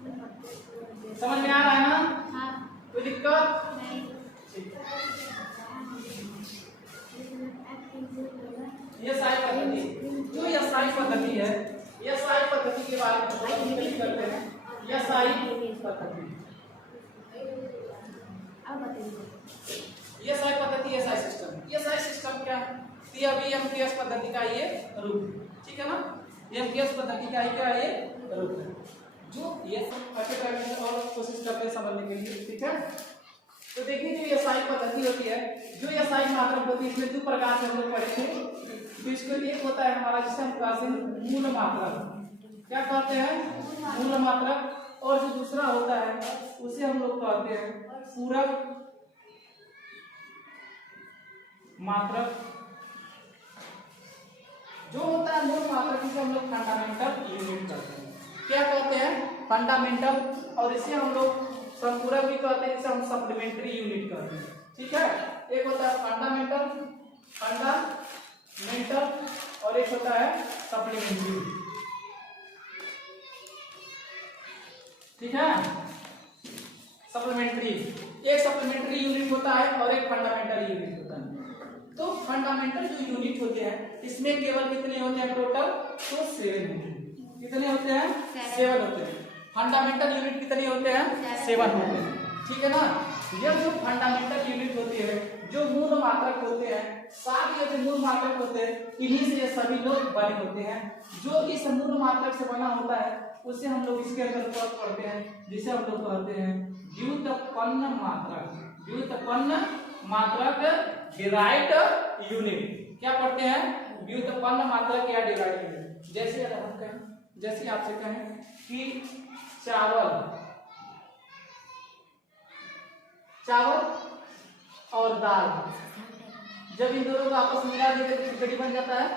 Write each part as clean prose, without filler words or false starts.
समझ में आ रहा है ना? हाँ। कोई दिक्कत नहीं। ये सारी पद्धति, जो ये सारी पद्धति है, ये सारी पद्धति के बारे में हम डिस्कस करते हैं। ये सारी पद्धति, ये सारी पद्धति, ये सारी सिस्टम, ये सारी सिस्टम क्या है? अभी एमकेएस पद्धति का ये रूप, ठीक है ना? एमकेएस पद्धति का क्या है? ये रूप है, जो ये अच्छे तरह से और कोशिश करते हैं समझने के लिए, ठीक है? तो देखिए जो ये सारी पद्धति होती है, जो ये सारी मात्रक होती है, इसमें दो प्रकार से हम लोग पढ़े थे। तो इसको एक होता है हमारा जिसे हम कहते हैं मूल मात्रक, क्या कहते हैं? मूल मात्रक। और जो दूसरा होता है उसे हम लोग कहते हैं पूरक मात्रक। जो होता है मूल मात्रक इसे हम लोग फंडामेंटल यूनिट कहते हैं। क्या कहते हैं? फंडामेंटल। और इसे हम लोग संपूरक भी कहते हैं, इसे हम सप्लीमेंट्री यूनिट कहते हैं, ठीक है? एक होता है फंडामेंटल और एक होता है सप्लीमेंट्री, ठीक है? सप्लीमेंट्री, एक सप्लीमेंट्री यूनिट होता है और एक फंडामेंटल यूनिट होता है। तो फंडामेंटल जो यूनिट होते हैं इसमें केवल कितने होते हैं टोटल? तो 7 होते हैं। कितने होते हैं? 7 होते हैं। फंडामेंटल यूनिट कितने होते हैं? 7 होते हैं, ठीक है ना? ये जो फंडामेंटल यूनिट होती है, जो मूल मात्रक होते हैं, साथ ये जो मूल मात्रक होते हैं, इन्हीं से ये सभी लोग बने होते हैं। जो इस मूल मात्रक से बना होता है उसे हम लोग इसके अंतर्गत पढ़ते हैं, जिसे हम लोग कहते हैं व्युत्पन्न मात्रक। व्युत्पन्न मात्रक डिराइव्ड यूनिट। क्या पढ़ते हैं? व्युत्पन्न मात्रक या डिराइव्ड यूनिट। जैसे अगर हम कहें, जैसे आपसे कहें कि चावल और दाल, जब इन दोनों को आपस में मिला देते तो खिचड़ी बन जाता है।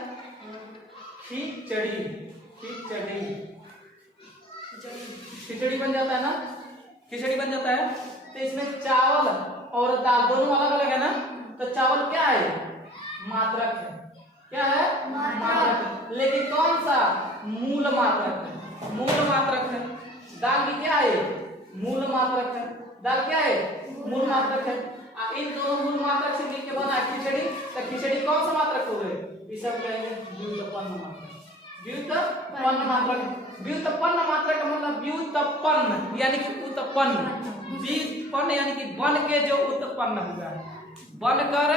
खिचड़ी बन जाता है ना? खिचड़ी बन जाता है। तो इसमें चावल और दाल दोनों अलग अलग है ना? तो चावल क्या है? मात्रक है। क्या है? मात्रक है। लेकिन कौन सा? मूल मात्रक है। मूल मात्रक है। दाल भी क्या है? मूल मात्रक है। दाल क्या है? मूल मात्रक है। इन दोनों मूल मात्रक से मिलकर बना खिचड़ी। तो खिचड़ी कौन सा मात्रक हो गए? इसे हम कहेंगे व्युत्पन्न मात्रक। व्युत्पन्न मात्रक। व्युत्पन्न मात्रक का मतलब व्युत्पन्न यानी कि उत्पन्न। व्युत्पन्न यानी कि बन के जो उत्पन्न हुआ है, बनकर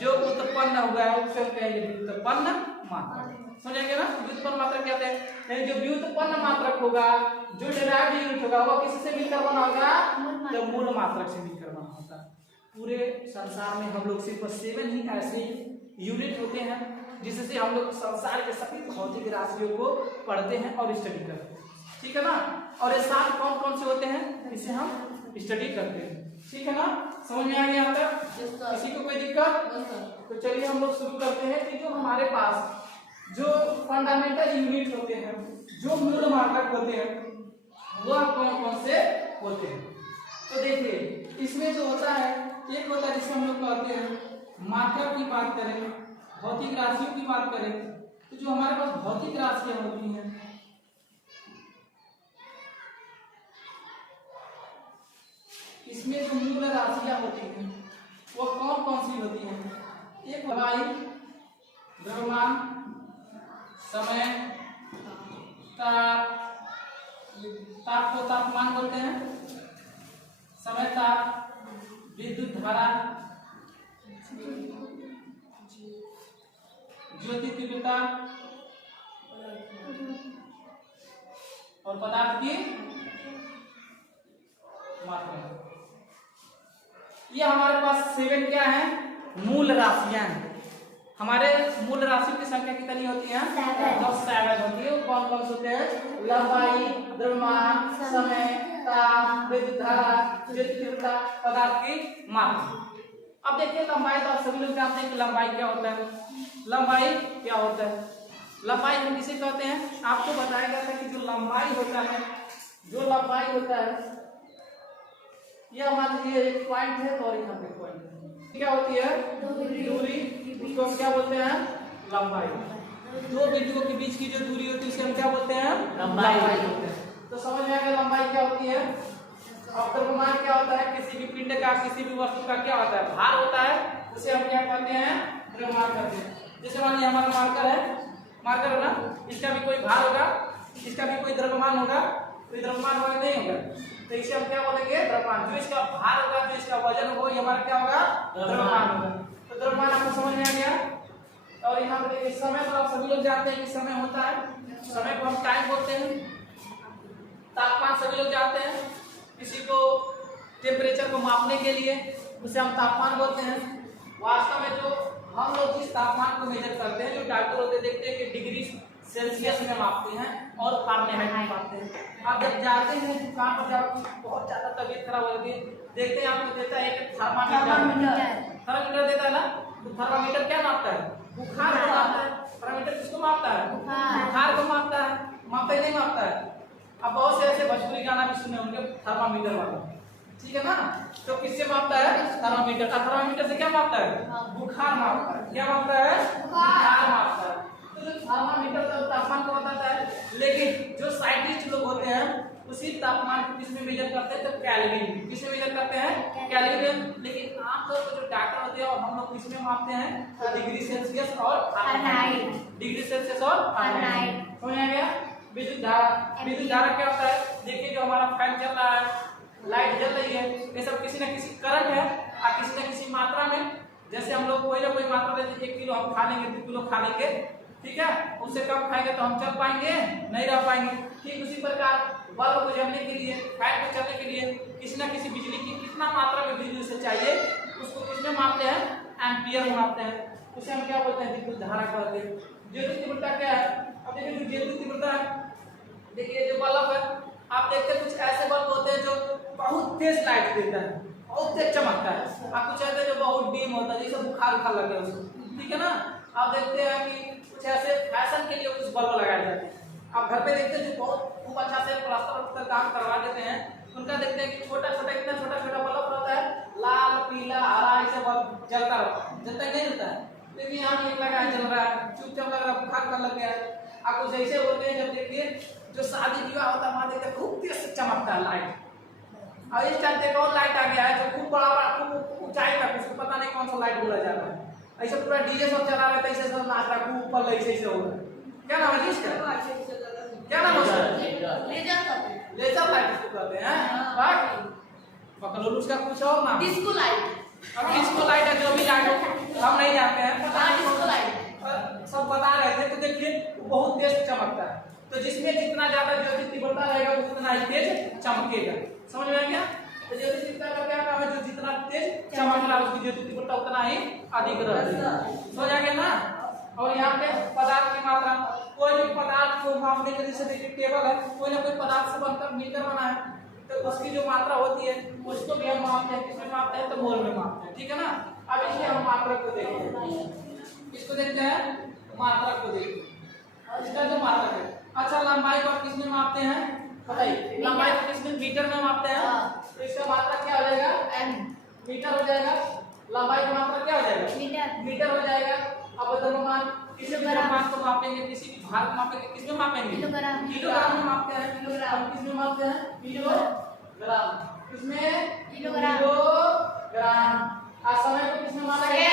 जो उत्पन्न हुआ है उसे हम कहेंगे व्युत्पन्न मात्रक। समझेंगे ना? व्युत्पन्न मात्रक कहते हैं जो व्युत्पन्न मात्रक होगा, जो डिराइव्ड यूनिट होगा, वो किससे मिलकर बना होगा? तो मूल मात्रक से मिलकर बना होता है। पूरे संसार में हम लोग सिर्फ 7 ही ऐसे यूनिट होते हैं जिससे हम लोग संसार के सभी भौतिक राशियों को पढ़ते हैं और स्टडी करते हैं, ठीक है ना? और ये 7 कौन कौन से होते हैं इसे हम स्टडी करते हैं, ठीक है ना? समझ में आ गया यहाँ तक? किसी को कोई दिक्कत? तो चलिए हम लोग शुरू करते हैं कि जो हमारे पास जो फंडामेंटल यूनिट होते हैं, जो मूल मात्रक होते हैं, वह कौन कौन से होते हैं। तो देखिए इसमें जो होता है, एक होता है जिसे हम लोग कहते हैं मात्रक की बात करें, भौतिक राशियों की बात करें, तो जो हमारे पास भौतिक राशियां होती हैं, इसमें जो मूल राशियां होती हैं वो कौन कौन सी होती हैं? एक लंबाई, द्रव्यमान, समय, ताप, ताप को तापमान बोलते हैं, समय ताप, विद्युत धारा, ज्योति तीव्रता और पदार्थ की मात्रा। ये हमारे पास 7 क्या है? मूल राशियां हैं। हमारे मूल राशियों की संख्या कितनी होती है? 7 होती है। कौन कौन से होते हैं? लंबाई, द्रव्यमान, समय, ताप, विद्युत धारा, ज्योति तीव्रता, पदार्थ की मात्रा। अब देखिए लंबाई, तो आप सभी लोग जानते हैं कि लंबाई क्या होता है। लंबाई क्या होता है? लंबाई हम किसे कहते हैं? आपको बताया गया था कि जो लंबाई होता है, जो लंबाई होता है, यह मान लीजिए एक पॉइंट है और यहाँ पे पॉइंट है, क्या होती है? दूरी। उसको हम क्या बोलते हैं? लंबाई। दो बिंदुओं के बीच की जो दूरी होती है उसे हम क्या बोलते हैं? लंबाई बोलते हैं। तो समझ में आ गया लंबाई क्या होती है। होती है? अब द्रव्यमान क्या होता है? किसी भी पिंड का, किसी भी वस्तु का क्या होता है? भार होता है, उसे हम क्या कहते हैं? द्रव्यमान कहते हैं। जैसे मान लीजिए हमारा मार्कर है, मार्कर है ना, इसका भी कोई भार होगा, इसका भी कोई द्रव्यमान होगा, कोई द्रव्यमान होगा नहीं होगा, तो इसे हम क्या बोलेंगे? द्रव्यमान। जो इसका भार होगा, जो इसका वजन हो, ये हमारा क्या होगा? द्रव्यमान होगा। तो द्रव्यमान आपको समझ में आ गया। और यहाँ पर देखिए समय, तो आप सभी लोग जानते हैं कि समय होता है, समय को हम टाइम बोलते हैं। तापमान सभी लोग जानते हैं, किसी को टेम्परेचर को मापने के लिए उसे हम तापमान बोलते हैं। वास्तव में जो हम लोग जिस तापमान को मेजर करते हैं, जो डॉक्टर होते देखते हैं कि डिग्री सेल्सियस में मापते हैं और फारेनहाइट में मापते हैं। आप जब जाते हैं दुकान पर, जब बहुत ज्यादा तबीयत खराब हो जाती है, देखते हैं आपको देता है एक थर्मामीटर देता है ना, तो थर्मामीटर क्या मापता है? बुखार को मापता है। थर्मामीटर किसको मापता है? बुखार को मापता है, मापता ही नहीं मापता है। अब बहुत से ऐसे भोजपुरी गाना भी सुने होंगे थर्मामीटर वाला, ठीक है ना, तो किससे मापता है? थर्मामीटर। थर्मामीटर से क्या मापता है? बुखार मापता है। क्या मापता है? बुखार मापता है। तो जो थर्मामीटर तो तापमान को बताता है, लेकिन जो साइंटिस्ट लोग होते हैं उसी तापमान को किसमें मेजर करते हैं? तो केल्विन। किसमें मेजर करते हैं? केल्विन। लेकिन आमतौर पर जो डॉक्टर होते हैं और हम लोग किसमें मापते हैं? तो डिग्री सेल्सियस और फारेनहाइट। डिग्री सेल्सियस और फारेनहाइट। समझ आ गया? विद्युत धारा, विद्युत धारा क्या होता है? देखिए जो हमारा फैन चल रहा है, लाइट जल रही है, ये सब किसी न किसी करंट है और किसी न किसी मात्रा में। जैसे हम लोग कोई ना कोई मात्रा देते, 1 किलो हम खा लेंगे, 2 किलो खा लेंगे, ठीक है, उससे कम खाएंगे तो हम चल पाएंगे? नहीं रह पाएंगे। ठीक उसी प्रकार बल्ब को जलने के लिए, फैन को चलने के लिए किसी न किसी बिजली की कितना मात्रा में बिजली उसे चाहिए, उसको किसमें मापते हैं? एम्पियर में मापते हैं। उसे हम क्या बोलते हैं? विद्युत धारा कहते हैं। विद्युत तीव्रता क्या है? अब देखिए जो विद्युत तीव्रता है, देखिए जो बल्ब है, आप देखते हैं कुछ ऐसे बल्ब होते हैं जो बहुत तेज लाइट देता है, बहुत तेज चमकता है, आप कुछ ऐसे जो बहुत डीम होता है, जैसे बुखार लग गया उसको, ठीक है ना। आप देखते हैं कि कुछ ऐसे फैशन के लिए कुछ बल्ब लगाए जाते हैं। आप घर पे देखते हैं जो बहुत खूब अच्छा से प्लास्टर काम करवा देते हैं, उनका देखते हैं कि छोटा छोटा इतना छोटा छोटा बल्ब रहता है, लाल पीला हरा ऐसे बल्ब जलता रहता है, जलता ही नहीं रहता है। लेकिन यहाँ एक लगाया जल रहा है, चुपचाप लग रहा है, बुखार लग गया है। आपको जैसे बोलते हैं, जब देखिए जो शादी विवाह होता है वहां देखते खूब तेज से चमकता है लाइट, और इस टाइम एक और लाइट आ गया है जो खूब बड़ा खूब ऊंचाई तक, उसको पता नहीं कौन सा लाइट बोला जा रहा है, ऐसे पूरा डीजे सब चला रहा है, ऐसे सब नाच रहा है, ऊपर ऐसे हो रहा है। क्या नाम है इसका? क्या नाम है उसका? लेजर लाइट इसको कहते हैं। पकड़ो उसका कुछ और नाम, डिस्को लाइट। अब डिस्को लाइट है, जो भी लाइट हो हम नहीं जानते हैं, पता नहीं डिस्को लाइट सब बता रहे थे। तो देखिए बहुत तेज चमकता है, तो जिसमें जितना ज्यादा ज्योति तीव्रता रहेगा उतना ही तेज चमकेगा। समझ में आ गया? तो ज्योति तीव्रता का क्या काम है? जो जितना तेज चमक रहा है उसकी ज्योति तीव्रता उतना ही अधिक रहती है। समझ आ गया ना? और यहाँ पे पदार्थ की मात्रा, कोई भी पदार्थ को मापने के लिए देखिए टेबल है, कोई ना कोई पदार्थ से बनकर मिलकर बना है, तो उसकी जो मात्रा होती है उसको भी हम मापते हैं। किसमें मापते हैं? तो मोल में मापते हैं, ठीक है ना। अब इसलिए हम मात्रक को देखते हैं, इसको देखते हैं, मात्रक को देखते हैं, इसका जो मात्रक है। अच्छा, लंबाई को किसमें मापते हैं? बताइए, लंबाई को किसमें? मीटर में मापते हैं। तो इसका मात्रक क्या हो जाएगा? एम मीटर हो जाएगा। लंबाई का मात्रक क्या हो जाएगा? मीटर हो जाएगा। अब द्रव्यमान, किसी भी द्रव्यमान को मापेंगे, किसी भी भार को मापेंगे, किसमें मापेंगे? किलोग्राम में मापते हैं। किलोग्राम किसमें मापते हैं? किलोग्राम। किसमें? किलोग्राम। और समय को किसमें मापेंगे?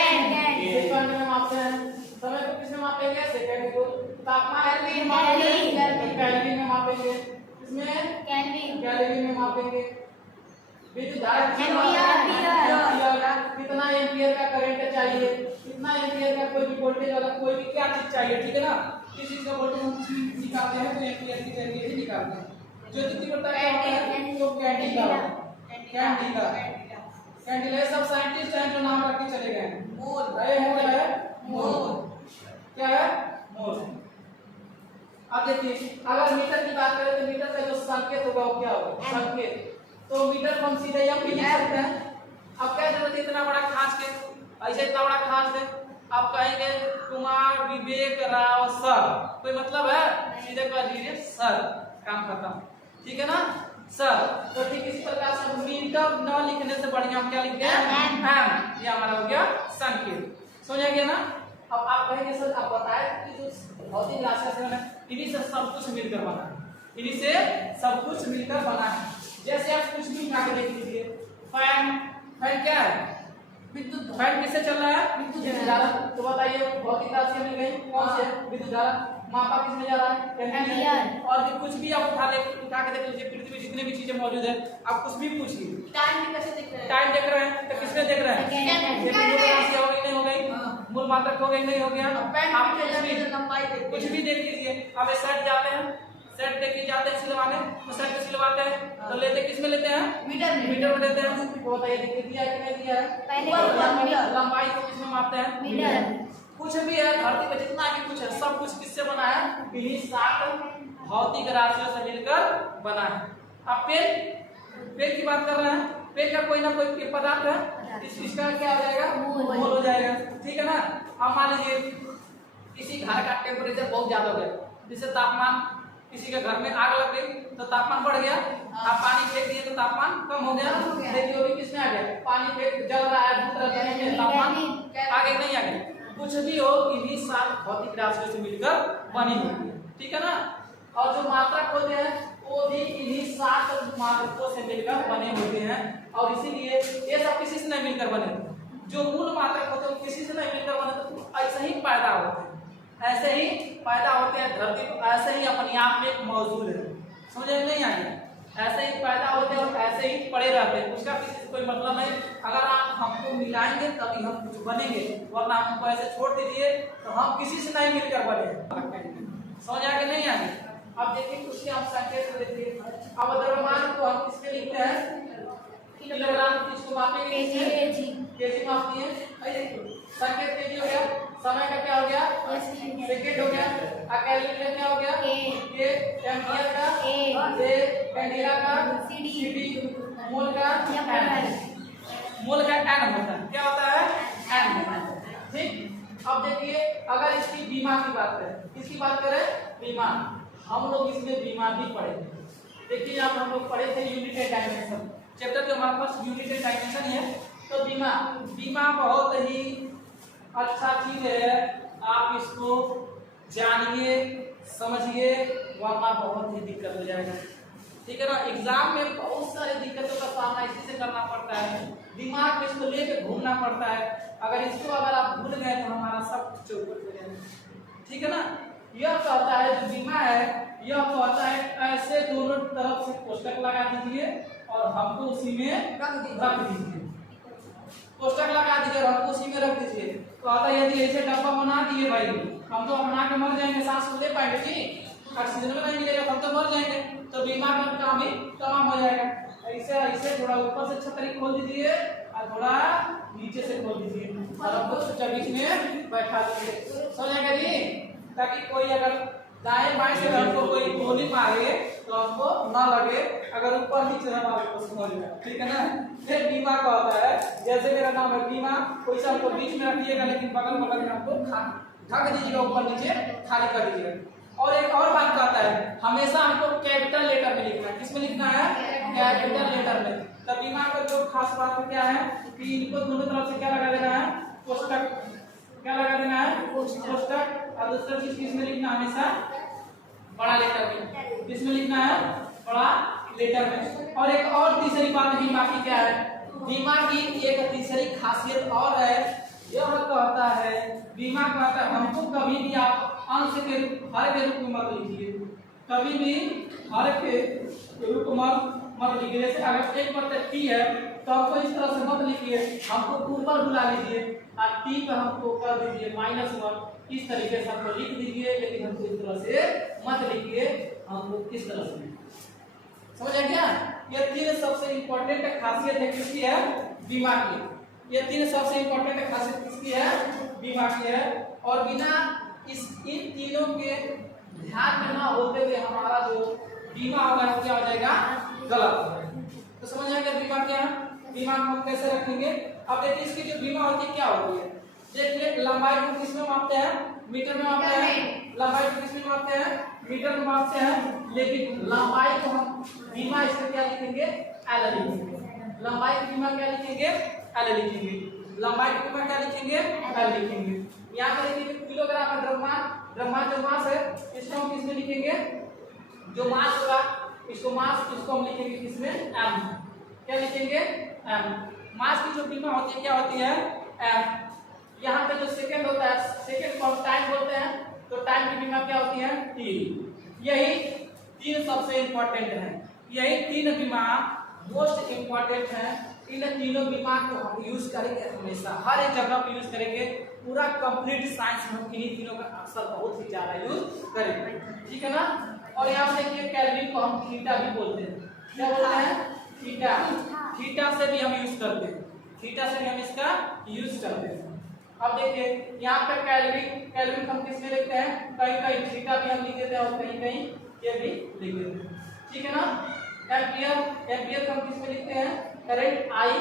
सेकंड में मापते हैं। समय को किसमें मापेंगे? सेकंड को। तापमान में मापेंगे, केल्विन में मापेंगे। किसमें? केल्विन में मापेंगे। विद्युत धारा कितना एम्पियर का करंट चाहिए, कितना एम्पियर का कोई भी वोल्टेज वाला कोई भी क्या चीज चाहिए, ठीक है ना। किस चीज का वोल्टेज हम निकालते हैं तो एम्पियर की जरिए ही निकालते हैं। जो जितनी पता है तो कैंडिला सब साइंटिस्ट हैं जो नाम रख के चले गए हैं। मोल है, मोल क्या है? मोल। अब देखिए, अगर मीटर की बात करें तो मीटर का जो संकेत होगा वो क्या होगा? संकेत। तो मीटर हम सीधे यहाँ भी लिख सकते हैं। अब क्या जरूरत है इतना बड़ा खास के, ऐसे इतना बड़ा खास है, आप कहेंगे कुमार विवेक राव सर, कोई मतलब है? सीधे कह दीजिए सर, काम खत्म, ठीक है ना सर। तो ठीक इसी प्रकार से मीटर न लिखने से बढ़िया हम क्या लिखते हैं? एम। ये हमारा हो गया संकेत। समझ गया ना? अब आप कहेंगे सर आप बताए कि जो भौतिक राशि है इन्हीं से सब कुछ मिलकर बना है, इन्हीं से सब कुछ मिलकर बना है। जैसे आप कुछ भी उठा के देख लीजिए, फैन, फैन क्या है? विद्युत। फैन किससे चल रहा है? विद्युत धारा। तो बताइए भौतिक राशि मिल गई, कौन सी है? विद्युत धारा। मापा किसमें जा रहा है? एम्पियर। और भी कुछ भी आप उठा के देख लीजिए, पृथ्वी में जितने भी चीजें मौजूद है, आप कुछ भी पूछिए। टाइम कैसे देख रहे हैं? टाइम देख रहे हैं तो किसमें देख रहे हैं? ये मूल राशि हो गई, नहीं हो गई? मूल मात्रक हो गई, नहीं हो गया? आप कुछ भी देख लीजिए। अब सेट जाते हैं, सेट देख के जाते हैं सिलवाने, तो सेट को सिलवाते हैं तो लेते किसमें लेते हैं? मीटर में। मीटर में लेते हैं। वो बताइए देखिए दिया है कि नहीं दिया है? लंबाई को किसमें मापते हैं? मीटर। कुछ भी है धरती पे जितना भी कुछ है, सब कुछ किससे बना है? इन्हीं 7 भौतिक राशियों से मिलकर बना है। अब पेड़ की बात कर रहे हैं, पेड़ का कोई ना कोई पदार्थ है, इसका क्या हो जाएगा? मोल हो जाएगा, ठीक है ना? अब मान लीजिए किसी घर का टेम्परेचर बहुत ज्यादा हो गया, जिससे तापमान, किसी के घर में आग लग गई तो तापमान बढ़ गया, आप पानी फेंक दिए तो तापमान कम हो गया। देखिए अभी किसमें आ गया? पानी फेंक जल रहा है, तापमान आगे नहीं आ गया। कुछ भी हो, इन्हीं 7 भौतिक राशियों से मिलकर बनी होती है, ठीक है ना? और जो मात्रक होते हैं वो भी इन्हीं 7 मात्रकों से मिलकर बने होते हैं, और इसीलिए ये सब किसी से नहीं मिलकर बने। जो मूल मात्रक होते हैं वो किसी से नहीं मिलकर बने, तो ऐसे ही पैदा होते हैं, ऐसे ही पैदा होते हैं धरती पर, ऐसे ही अपने आप में मौजूद है। समझ में नहीं आएगा? ऐसे ही पैदा होते हैं और ऐसे ही पड़े रहते हैं, उसका किसी से कोई मतलब नहीं। अगर आप हमको मिलाएंगे तभी हम कुछ बनेंगे, वरना हमको ऐसे छोड़ दीजिए तो हम किसी से नहीं मिलकर बने। समझ आगे नहीं आगे? अब देखिए उसके आप संकेत को देखिए। अब द्रव्यमान को हम किसके लिखते हैं? किलोग्राम। किसको मापेंगे? केजी मापती है। संकेत केजी हो गया, समय का क्या हो गया? सेकंड हो गया, कैलकुलेटर क्या हो गया? के, एम्पियर का ए, कैंडेला का सीडी, मोल का एन। मोल का एन होता है, क्या होता है? एन होता है, ठीक। अब देखिए अगर इसकी बीमा की बात करें, किसकी बात करें? बीमा। हम लोग इसमें बीमा भी पढ़े। देखिए आप हम लोग पढ़े थे यूनिट डायमेंशन चैप्टर, जो हमारे पास यूनिट डायमेंशन है। तो बीमा बहुत ही अच्छा चीज है, आप इसको जानिए समझिए, वरना बहुत ही दिक्कत हो जाएगा, ठीक है ना? एग्जाम में बहुत सारे दिक्कतों का सामना इसी से करना पड़ता है, दिमाग में इसको लेके घूमना पड़ता है। अगर आप भूल गए तो हमारा सब कुछ चौपट हो जाएगा, ठीक है ना? यह कहता है जो बीमा है, यह कहता है ऐसे दोनों तरफ से कोष्टक लगा दीजिए और हमको उसी में रख दीजिए। कोष्टक लगा दीजिए और हमको उसी में रख दीजिए। तो आता यदि ऐसे डब्बा बना दिए भाई, हम तो बना के मर जाएंगे, सांस ले पाएंगे जी, ऑक्सीजन में नहीं मिलेगा, हम तो मर जाएंगे। तो बीमा का काम ही तमाम हो जाएगा। ऐसे थोड़ा ऊपर से छतरी खोल दीजिए और थोड़ा नीचे से खोल दीजिए और हमको सोचा बीच में बैठा दीजिए, सो जाएगा जी। ताकि कोई अगर दाएं बाएं से हमको कोई गोली मारे तो हमको ना लगे, अगर ऊपर नीचे हमारे को समझ में, ठीक है ना? फिर बीमा का होता है, जैसे मेरा नाम है बीमा, कोई सा हमको बीच में रखिएगा लेकिन बगल बगल में हमको ढक दीजिएगा, ऊपर नीचे खाली कर दीजिएगा। और एक और बात कहता है, हमेशा हमको कैपिटल लेटर में लिखना है। किसमें लिखना है? कैपिटल लेटर में। तब बीमा का जो खास बात क्या है कि इनको दोनों तरफ से क्या लगा देना है? कोष्टक। क्या लगा देना है? कोष्टक। और दूसरा चीज किसमें लिखना? हमेशा बड़ा लेटर में। किसमें लिखना है? बड़ा लेटर में। और एक और तीसरी बात बीमा की क्या है? बीमा की एक तीसरी खासियत और है, यह कहता है, बीमा कहता है हमको कभी भी आप अंश के रूप, हर के रूप में मत लिखिए, कभी भी हर के रूप में मत लिखिए। जैसे अगर 1 टी है तो हमको इस तरह से मत लिखिए, हमको ऊपर बुला लीजिए और टी पर हमको कर दीजिए -1, इस तरीके से हमको लिख दीजिए, लेकिन हमको इस तरह से मत लिखिए, हमको किस तरह से। समझ आया क्या? ये 3 सबसे इंपॉर्टेंट खासियत है किसकी है? बीमा की। ये 3 सबसे इंपॉर्टेंट खासियत किसकी है? बीमा की है। और बिना इन तीनों के ध्यान में ना होते हुए हमारा जो बीमा होगा क्या हो जाएगा? गलत हो जाएगा। तो समझ आएगा बीमा क्या है? बीमा हम कैसे रखेंगे? अब देखिए इसकी जो बीमा होती है क्या होती है? देखिए लंबाई को किसमें मापते हैं? मीटर में मापते हैं। लंबाई को किसमें मापते हैं? मीटर में मापते हैं। लेकिन लंबाई को हम बीमा इसमें क्या लिखेंगे? एल लिखेंगे। लंबाई की बीमा क्या लिखेंगे? एल लिखेंगे। लंबाई की बीमा क्या लिखेंगे? एल लिखेंगे। यहाँ पर देखिए किलोग्राम द्रव्यमान जो मास है, इसको हम किसमें लिखेंगे? जो मास होगा इसको मास, इसको हम लिखेंगे किसमें, एम। क्या लिखेंगे, एम। मास की जो बीमा होती है क्या होती है, एम। यहाँ पे जो सेकंड होता है, सेकंड को हम टाइम बोलते हैं, तो टाइम की बीमा क्या होती है, टी। यही तीन सबसे इंपॉर्टेंट है, यही तीन बीमा मोस्ट इंपॉर्टेंट है। इन तीनों बीमा को हम यूज करेंगे हमेशा, हर एक जगह पे यूज करेंगे। पूरा कंप्लीट साइंस में हम इन्हीं तीनों का अक्सर बहुत ही ज्यादा यूज करेंगे, ठीक है ना। और यहाँ पे देखिए केल्विन को हम थीटा भी बोलते हैं, क्या बोलते हैं, थीटा। थीटा से भी हम यूज करते हैं, थीटा से भी हम इसका यूज करते हैं। अब देखिए यहाँ पे केल्विन, केल्विन हम किसमें लिखते हैं, कहीं कहीं थीटा भी हम लिख देते हैं और कहीं कहीं ये भी लिख देते हैं, ठीक है ना। एम्पियर, एम्पियर हम किसमें लिखते हैं, करंट आई,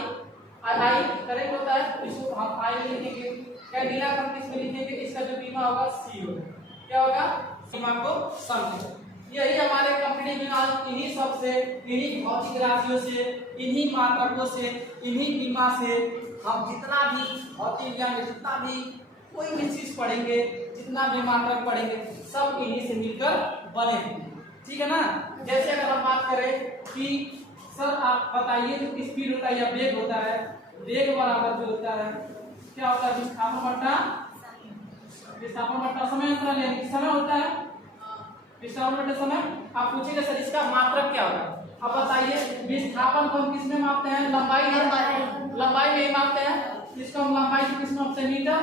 आई करंट होता है, इसको हम आई में लिखेंगे। कैंडिला हम किसमें लिखेंगे, इसका जो बीमा होगा सी होगा, क्या होगा, बीमा को समझे। यही हमारे कंप्लीट बीमा, इन्हीं सब से, इन्हीं भौतिक राशियों से, इन्हीं मात्रकों से, इन्हीं बीमा से हम जितना भी भौतिक विज्ञान में जितना भी कोई भी चीज पढ़ेंगे, जितना भी मात्रक पढ़ेंगे, सब इन्हीं से मिलकर बने हैं, ठीक है ना। जैसे अगर हम बात करें कि सर आप बताइए जो स्पीड होता है या वेग होता है, वेग बराबर जो होता है क्या होता है, विस्थापन बट्टा समय अंतराल, यानी समय होता है, विस्थापन बट्टा समय। आप पूछेंगे सर इसका मात्रक क्या होगा, अब बताइए। विस्थापन को हम किसमें मापते हैं, लंबाई में, लंबाई में ही मापते हैं। इसको हम लंबाई की किसमें मापते हैं, मीटर,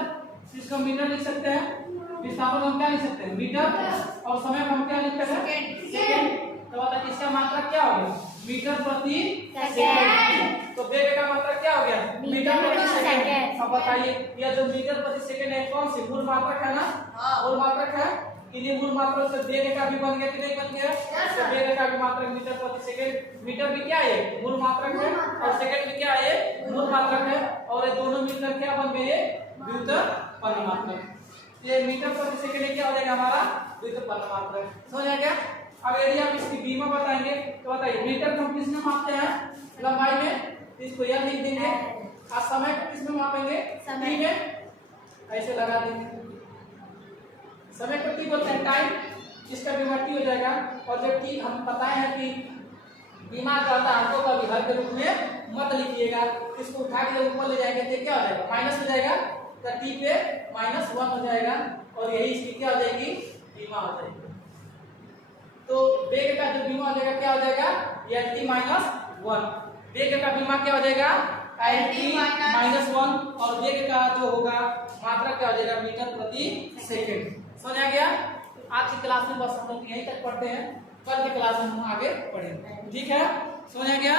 इसको मीटर लिख सकते हैं। विस्थापन को हम क्या लिख सकते हैं, मीटर, और समय को हम क्या लिख सकते हैं, सेकंड। तो बताइए इसका मात्रक क्या हो गया, मीटर प्रति सेकंड। तो वेग का मात्रक क्या हो गया, मीटर प्रति सेकंड। अब बताइए यह जो मीटर प्रति सेकंड है कौन सी मूल मात्रक है ना, मूल मात्रक है। इन्हीं मूल मात्रक से वेग का भी बन गया कि नहीं बन गया, तो वेग का भी मात्रक मीटर प्रति सेकंड। मीटर भी क्या है, मूल मात्रक है, और सेकंड भी क्या है, मूल मात्रक है। और ये दोनों मिलकर क्या बन गए, व्युत्पन्न मात्रक। ये मीटर प्रति सेकंड क्या हो जाएगा हमारा, व्युत्पन्न मात्रक। समझ आ गया। अब यदि आप इसकी बीमा बताएंगे तो बताइए मीटर को हम किसमें मापते हैं, लंबाई में, इसको यह लिख देंगे। और समय को किसमें मापेंगे, टी में, ऐसे लगा देंगे। समय को टी बोलते हैं, टाइम, इसका बीमा टी हो जाएगा। और जब टी हम बताए हैं कि बीमा का अंकों का विभाग के रूप में मत लिखिएगा, इसको उठा के ऊपर ले जाएंगे तो क्या हो जाएगा, माइनस हो जाएगा, तो टी पे -1 हो जाएगा। और यही इसकी क्या हो जाएगी, बीमा हो जाएगी। तो वेग का जो बीमा हो जाएगा क्या हो जाएगा, LT-1। वेग का बीमा क्या हो जाएगा, LT-1। और वेग का जो होगा मात्रा क्या हो जाएगा, मीटर प्रति सेकंड। समझ आ गया। आज की क्लास में बस हम लोग यहीं तक पढ़ते हैं, कल की क्लास में हम आगे पढ़ेंगे, ठीक है। समझ आ गया।